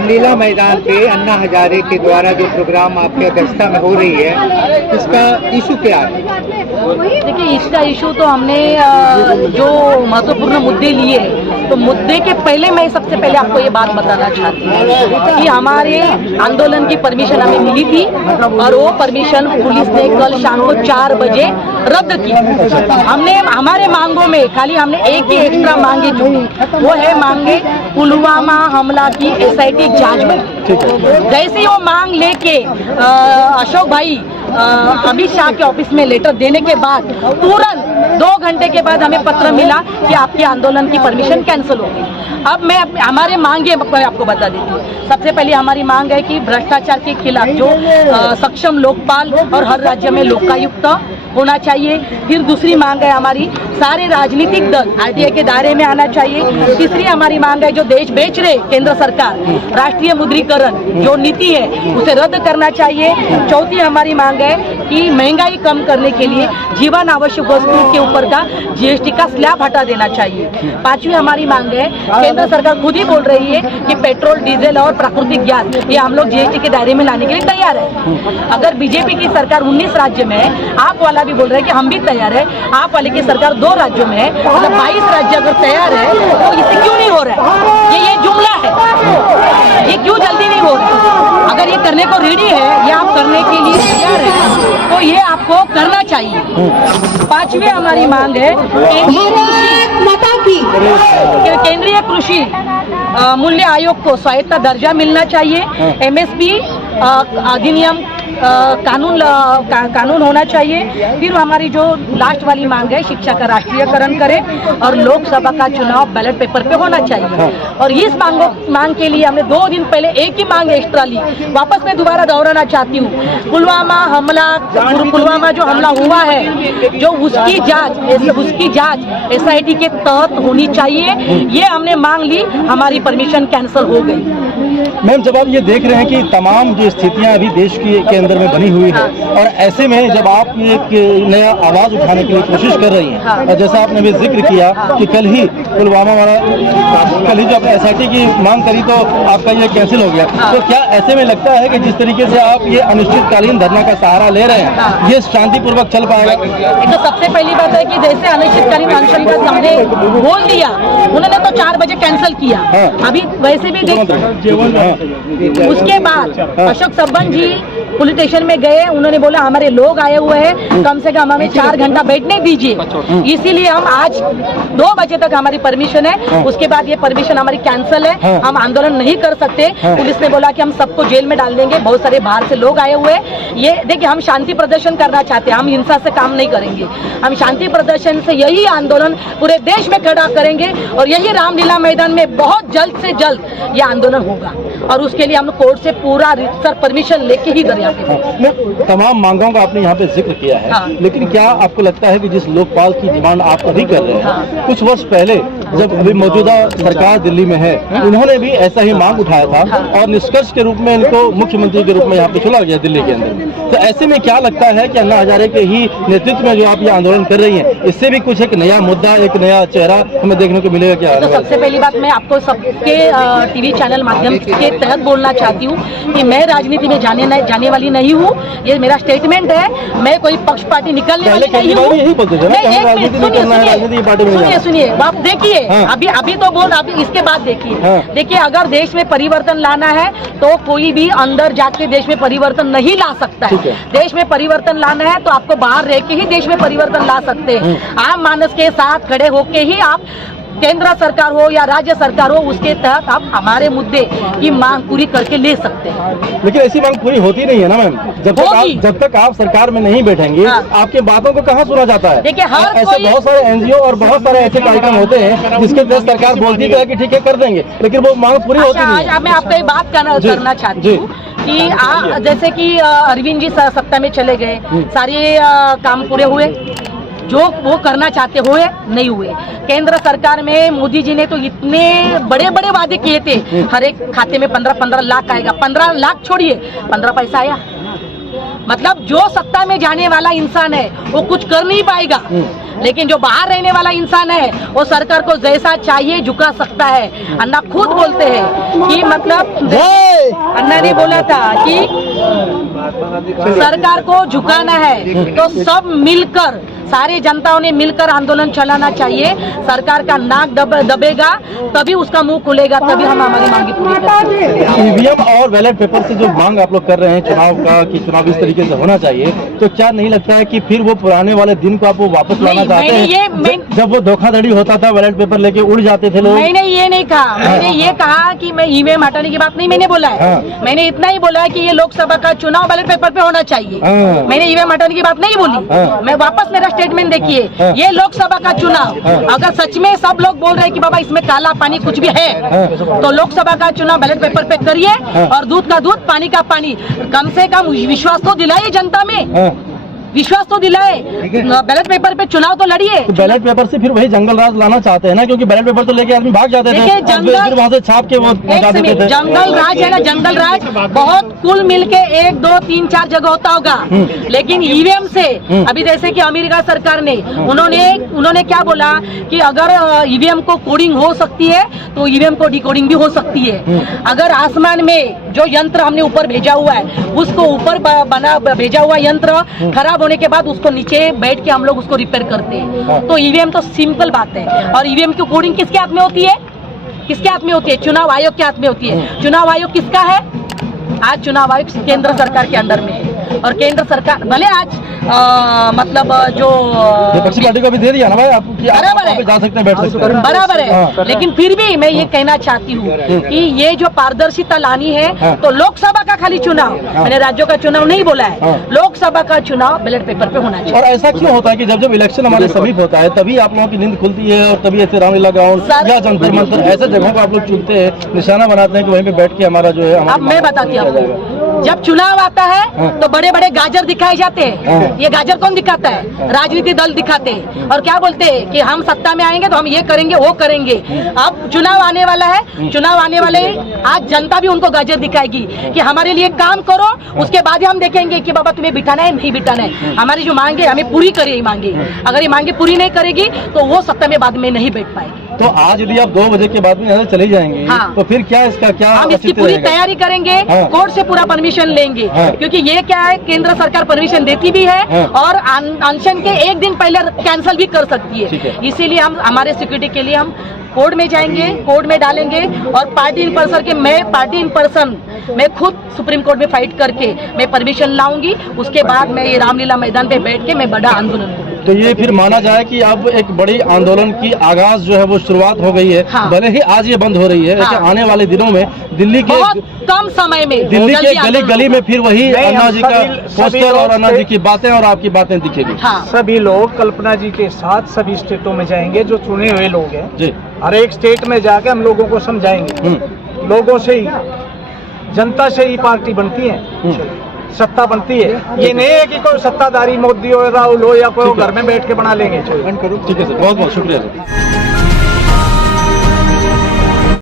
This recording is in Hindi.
रामलीला मैदान पे अन्ना हजारे के द्वारा जो प्रोग्राम आपकी अध्यक्षता में हो रही है, इसका इशू क्या है? देखिए, इसका इशू तो हमने जो महत्वपूर्ण मुद्दे लिए, तो मुद्दे के पहले मैं सबसे पहले आपको ये बात बताना चाहती हूँ कि हमारे आंदोलन की परमिशन हमें मिली थी और वो परमिशन पुलिस ने कल शाम को 4 बजे रद्द की। हमने हमारे मांगों में खाली हमने एक ही एक्स्ट्रा मांगी थी, वो है मांगे पुलवामा हमला की SIT जांच में। जैसे वो मांग लेके अशोक भाई अमित शाह के ऑफिस में लेटर देने के बाद तुरंत 2 घंटे के बाद हमें पत्र मिला कि आपके आंदोलन की परमिशन कैंसिल हो गई। अब मैं हमारे मांगे आपको बता देती हूँ। सबसे पहले हमारी मांग है कि भ्रष्टाचार के खिलाफ जो सक्षम लोकपाल और हर राज्य में लोकायुक्त होना चाहिए। फिर दूसरी मांग है हमारी, सारे राजनीतिक दल RTI के दायरे में आना चाहिए। तीसरी हमारी मांग है जो देश बेच रहे केंद्र सरकार, राष्ट्रीय मुद्रीकरण जो नीति है उसे रद्द करना चाहिए। चौथी हमारी मांग है कि महंगाई कम करने के लिए जीवन आवश्यक वस्तुओं के ऊपर का GST का स्लैब हटा देना चाहिए। पांचवी हमारी मांग है, केंद्र सरकार खुद ही बोल रही है कि पेट्रोल, डीजल और प्राकृतिक गैस ये हम लोग GST के दायरे में लाने के लिए तैयार है। अगर बीजेपी की सरकार 19 राज्य में है, आप वाला भी बोल रहे हैं कि हम भी तैयार है, आप वाले की सरकार 2 राज्यों में है, मतलब 22 राज्य अगर तैयार है तो इसे क्यों नहीं हो रहा है? ये जुमला है, ये क्यों जल्दी नहीं हो रहा है? अगर ये करने को रेडी है या आप करने के लिए तैयार है तो ये आपको करना चाहिए। पांचवी हमारी मांग है केंद्रीय कृषि मूल्य आयोग को स्वायत्ता दर्जा मिलना चाहिए। MSP अधिनियम कानून होना चाहिए। फिर हमारी जो लास्ट वाली मांग है, शिक्षा का राष्ट्रीयकरण करें और लोकसभा का चुनाव बैलेट पेपर पे होना चाहिए। और इस मांग के लिए हमने 2 दिन पहले एक ही मांग एक्स्ट्रा ली, वापस मैं दोबारा दोहराना चाहती हूँ। पुलवामा जो हमला हुआ है, जो उसकी जांच SIT के तहत होनी चाहिए। ये हमने मांग ली, हमारी परमिशन कैंसिल हो गई। मैम, जब आप ये देख रहे हैं कि तमाम जो स्थितियां अभी देश के अंदर में बनी हुई है, और ऐसे में जब आप एक नया आवाज उठाने के लिए कोशिश कर रही हैं, और जैसा आपने भी जिक्र किया कि कल ही पुलवामा वाला जो आपने SIT की मांग करी तो आपका ये कैंसिल हो गया, तो क्या ऐसे में लगता है कि जिस तरीके से आप ये अनिश्चितकालीन धरना का सहारा ले रहे हैं, ये शांतिपूर्वक चल पाएगा? तो सबसे पहली बात है कि जैसे अनिश्चितकालीन अनशन का हमने बोल दिया, उन्होंने तो 4 बजे कैंसिल किया। अभी वैसे भी उसके बाद अशोक सब्बन जी पुलिस स्टेशन में गए, उन्होंने बोला हमारे लोग आए हुए हैं, कम से कम हमें 4 घंटा बैठने दीजिए। इसीलिए हम आज 2 बजे तक हमारी परमिशन है, उसके बाद ये परमिशन हमारी कैंसिल है, हम आंदोलन नहीं कर सकते। पुलिस ने बोला कि हम सबको जेल में डाल देंगे, बहुत सारे बाहर से लोग आए हुए हैं। ये देखिए, हम शांति प्रदर्शन करना चाहते हैं, हम हिंसा से काम नहीं करेंगे। हम शांति प्रदर्शन से यही आंदोलन पूरे देश में खड़ा करेंगे और यही रामलीला मैदान में बहुत जल्द से जल्द ये आंदोलन होगा, और उसके लिए हम कोर्ट से पूरा रितसर परमिशन लेके ही घर तमाम मांगों का आपने यहाँ पे जिक्र किया है, लेकिन क्या आपको लगता है कि जिस लोकपाल की डिमांड आप अभी कर रहे हैं, कुछ वर्ष पहले जब अभी मौजूदा सरकार दिल्ली में है, उन्होंने भी ऐसा ही मांग उठाया था और निष्कर्ष के रूप में इनको मुख्यमंत्री के रूप में यहाँ पे चुना गया दिल्ली के अंदर। तो ऐसे में क्या लगता है कि अन्ना हजारे के ही नेतृत्व में जो आप ये आंदोलन कर रही हैं, इससे भी कुछ एक नया मुद्दा, एक नया चेहरा हमें देखने को मिलेगा क्या? तो सबसे पहली बात मैं आपको सबके TV चैनल माध्यम के तहत बोलना चाहती हूँ कि मैं राजनीति में जाने वाली नहीं हूँ। ये मेरा स्टेटमेंट है, मैं कोई पक्ष पार्टी निकलने वाली नहीं हूँ। सुनिए, आप देखिए, अभी तो बोल, अभी इसके बाद देखिए, अगर देश में परिवर्तन लाना है तो कोई भी अंदर जाके देश में परिवर्तन नहीं ला सकता है। देश में परिवर्तन लाना है तो आपको बाहर रह के ही देश में परिवर्तन ला सकते हैं। आम मानस के साथ खड़े होके ही आप, केंद्र सरकार हो या राज्य सरकार हो, उसके तहत आप हमारे मुद्दे की मांग पूरी करके ले सकते हैं। लेकिन ऐसी मांग पूरी होती नहीं है ना मैम, जब तक आप सरकार में नहीं बैठेंगे, आपकी बातों को कहाँ सुना जाता है? देखिए, ऐसे बहुत सारे NGO और बहुत सारे ऐसे कार्यक्रम होते हैं जिसके तहत सरकार बोलती है कि ठीक है कर देंगे, लेकिन वो मांग पूरी होती नहीं है। मैं आपको एक बात करना चाहती हूँ कि जैसे कि अरविंद जी सत्ता में चले गए, सारे काम पूरे हुए जो वो करना चाहते हुए नहीं हुए। केंद्र सरकार में मोदी जी ने तो इतने बड़े बड़े वादे किए थे, हर एक खाते में 15-15 लाख आएगा। 15 लाख छोड़िए, 15 पैसा आया। मतलब जो सत्ता में जाने वाला इंसान है वो कुछ कर नहीं पाएगा। लेकिन जो बाहर रहने वाला इंसान है वो सरकार को जैसा चाहिए झुका सकता है। अन्ना खुद बोलते हैं कि मतलब अन्ना ने बोला था कि सरकार को झुकाना है तो सब मिलकर, सारी जनताओं ने मिलकर आंदोलन चलाना चाहिए। सरकार का नाक दबेगा तभी उसका मुंह खुलेगा, तभी हम हमारी मांगी पूरी करेंगे। ईवीएम और बैलेट पेपर से जो मांग आप लोग कर रहे हैं चुनाव का कि चुनाव इस तरीके से होना चाहिए, तो क्या नहीं लगता है कि फिर वो पुराने वाले दिन को आप वो वापस लाना चाहते हैं जब वो धोखाधड़ी होता था, बैलेट पेपर लेके उड़ जाते थे लोग? मैंने ये नहीं कहा, मैंने ये कहा कि मैं ईवीएम हटाने की बात नहीं मैंने बोला है। मैंने इतना ही बोला है कि ये लोकसभा का चुनाव बैलेट पेपर पे होना चाहिए। मैंने ईवीएम हटाने की बात नहीं बोली। मैं वापस मेरा स्टेटमेंट देखिए, ये लोकसभा का चुनाव अगर सच में सब लोग बोल रहे हैं कि बाबा इसमें काला पानी कुछ भी है, तो लोकसभा का चुनाव बैलेट पेपर पे करिए और दूध का दूध पानी का पानी। कम से कम विश्वास तो दिलाइए जनता में, विश्वास तो दिलाए। बैलेट पेपर पे चुनाव तो लड़िए। तो बैलेट पेपर से फिर वही जंगल राज लाना चाहते हैं ना, क्योंकि बैलेट पेपर तो लेके आदमी भाग जाते थे, फिर वहाँ से छाप के वो पहुंचा देते थे। जंगल राज है ना, जंगल राज बहुत कुल मिलके 1 2 3 4 जगह होता होगा, लेकिन ईवीएम से अभी जैसे कि अमेरिका सरकार ने उन्होंने क्या बोला कि अगर ईवीएम को कोडिंग हो सकती है तो ईवीएम को डिकोडिंग भी हो सकती है। अगर आसमान में जो यंत्र हमने ऊपर भेजा हुआ है उसको ऊपर बना भेजा हुआ यंत्र खराब होने के बाद उसको नीचे बैठ के हम लोग उसको रिपेयर करते हैं। तो ईवीएम तो सिंपल बात है। और ईवीएम की कोडिंग किसके हाथ में होती है? किसके हाथ में होती है? चुनाव आयोग के हाथ में होती है। चुनाव आयोग किसका है? आज चुनाव आयोग केंद्र सरकार के अंडर में है और केंद्र सरकार भले आज मतलब जो विपक्षी पार्टी को भी दे दिया ना भाई, आप बराबर है, जा सकते हैं, बैठ सकते हैं, बराबर है। लेकिन फिर भी मैं ये कहना चाहती हूँ कि ये जो पारदर्शिता लानी है तो लोकसभा का खाली चुनाव, मैंने राज्यों का चुनाव नहीं बोला है, लोकसभा का चुनाव बैलेट पेपर पे होना चाहिए। और ऐसा क्यों होता है कि जब जब इलेक्शन हमारे समीप होता है तभी आप लोगों की नींद खुलती है और तभी ऐसे रामलीला ग्राउंड या जंतर मंतर ऐसे जगहों को आप लोग चुनते हैं, निशाना बनाते हैं कि वहीं पे बैठ के हमारा जो है। अब मैं बताती हूँ आपको, जब चुनाव आता है तो बड़े बड़े गाजर दिखाए जाते हैं। ये गाजर कौन दिखाता है? राजनीतिक दल दिखाते हैं और क्या बोलते हैं कि हम सत्ता में आएंगे तो हम ये करेंगे वो करेंगे। अब चुनाव आने वाला है, चुनाव आने वाले आज जनता भी उनको गाजर दिखाएगी कि हमारे लिए काम करो, उसके बाद ही हम देखेंगे कि बाबा तुम्हें बिठाना है नहीं बिठाना है। हमारी जो मांगे हमें पूरी करे ये मांगे, अगर ये मांगे पूरी नहीं करेगी तो वो सत्ता में बाद में नहीं बैठ पाएगी। तो आज यदि आप 2 बजे के बाद में यहाँ से चले जाएंगे तो फिर क्या इसका क्या हम इसकी पूरी तैयारी करेंगे, कोर्ट से पूरा परमिशन लेंगे, क्योंकि ये क्या है केंद्र सरकार परमिशन देती भी है और अनशन के 1 दिन पहले कैंसिल भी कर सकती है। इसीलिए हम हमारे सिक्योरिटी के लिए हम कोर्ट में जाएंगे, कोर्ट में डालेंगे और पार्टी इन पर्सन मैं खुद सुप्रीम कोर्ट में फाइट करके मैं परमिशन लाऊंगी। उसके बाद मैं ये रामलीला मैदान पे बैठ के मैं बड़ा आंदोलन करूंगी। तो ये फिर माना जाए कि अब एक बड़ी आंदोलन की आगाज जो है वो शुरुआत हो गई है। भले ही आज ये बंद हो रही है, लेकिन आने वाले दिनों में दिल्ली के बहुत कम समय में दिल्ली के गली गली में फिर वही अन्ना जी का पोस्टर और अन्ना जी की बातें और आपकी बातें दिखेगी। सभी लोग कल्पना जी के साथ सभी स्टेटों में जाएंगे, जो चुने हुए लोग हैं जी, हर एक स्टेट में जाके हम लोगों को समझाएंगे। लोगों से ही, जनता से ही पार्टी बनती है, सत्ता बनती है। ये नहीं है कि कोई सत्ताधारी मोदी हो, राहुल हो या कोई घर में बैठ के बना लेंगे। ठीक है सर, बहुत बहुत शुक्रिया सर।